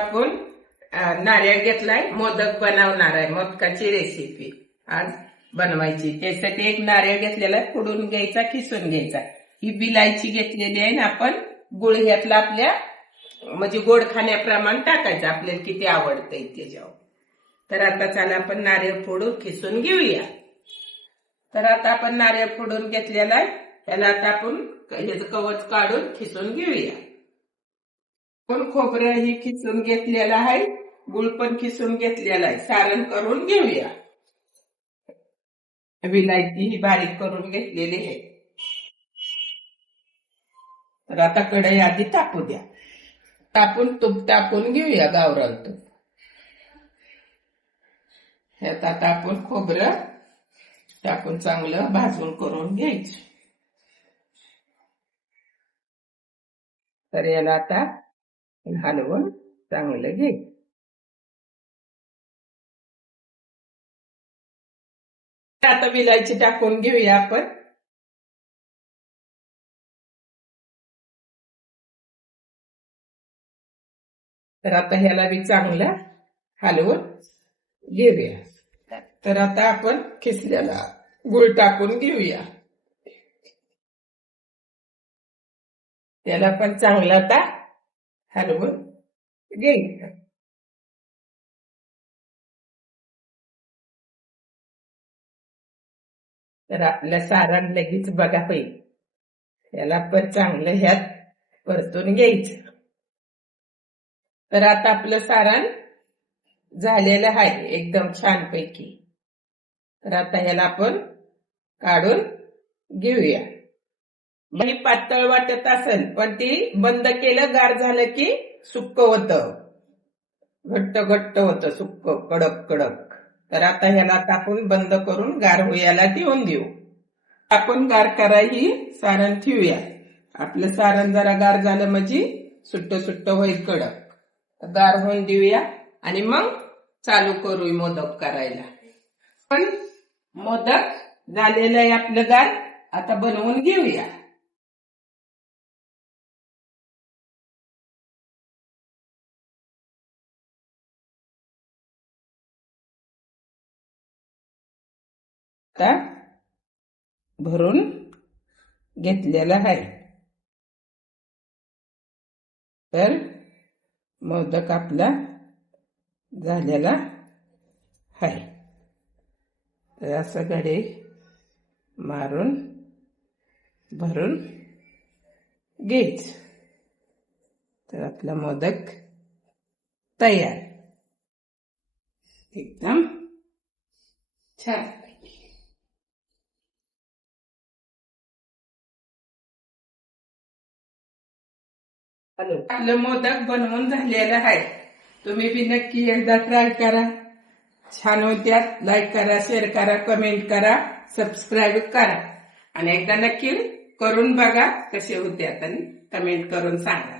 आपण नारळ घेतलाय, मोदक बनवणार आहे. मोदकाची रेसिपी आज बनवायची. त्यासाठी एक नारळ घेतलेला आहे, फोडून घ्यायचा, किसून घ्यायचा. ही बिलायची घेतलेली आहे. आपण गुळ घेतला आपल्या म्हणजे गोड खाण्याप्रमाणे टाकायचं, आपल्याला किती आवडतंय त्याच्यावर. तर आता चला आपण नारळ फोडून किसून घेऊया. तर आता आपण नारळ फोडून घेतलेला आहे, त्याला आता आपण ह्याचं कवच काढून खिसून घेऊया. पण खोबरं ही खिसून घेतलेलं आहे, गुळ पण खिसून घेतलेला आहे. सारण करून घेऊया. विलायची ही बारीक करून घेतलेली आहे. तर आता कढई आधी टाकू द्या. टाकून तूप टाकून घेऊया, गावरान तूप. ह्यात आता आपण खोबरं टाकून चांगलं भाजून करून घ्यायचं. तर याला आता हलवून चांगलं घ्यायचं. आता विलायची टाकून घेऊया आपण. तर आता ह्याला बी चांगलं हलवून घेऊया. तर आता आपण खिसलेला गुळ टाकून घेऊया. त्याला पण चांगलं आता हलवून घ्यायचं. तर आपलं सारण लगेच बघा होईल. याला पण चांगलं ह्यात परतून घ्यायचं. तर आता आपलं सारण झालेलं आहे एकदम छानपैकी. तर आता ह्याला आपण काढून घेऊया. ही पातळ वाटत असेल, पण ती बंद केलं, गार झालं की सुक्क होतं, घट्ट घट्ट होतं, सुक्क कडक कडक. तर आता ह्याला आपण बंद करून गार व्हायला ठेवून देऊ. आपण गार करायची सारण ठेवूया. आपलं सारण जरा गार झालं म्हणजे सुट्ट सुट्ट होईल, कडक. गार होऊन देऊया आणि मग चालू करू मोदक करायला. पण मोदक झालेलं आहे आपलं गार. आता बनवून घेऊया. आता भरून घेतलेला आहे. तर मोदक आपला झालेला आहे. तर असं घडी मारून भरून घ्यायचं. तर आपला मोदक तयार, एकदम छान. आपलं मोदक बनवून झालेलं आहे. तुम्ही बी नक्की एकदा ट्राय करा. छान होत्यात. लाईक करा, शेअर करा, कमेंट करा, सबस्क्राईब करा आणि एकदा नक्की करून बघा कसे होत्यात आणि कमेंट करून सांगा.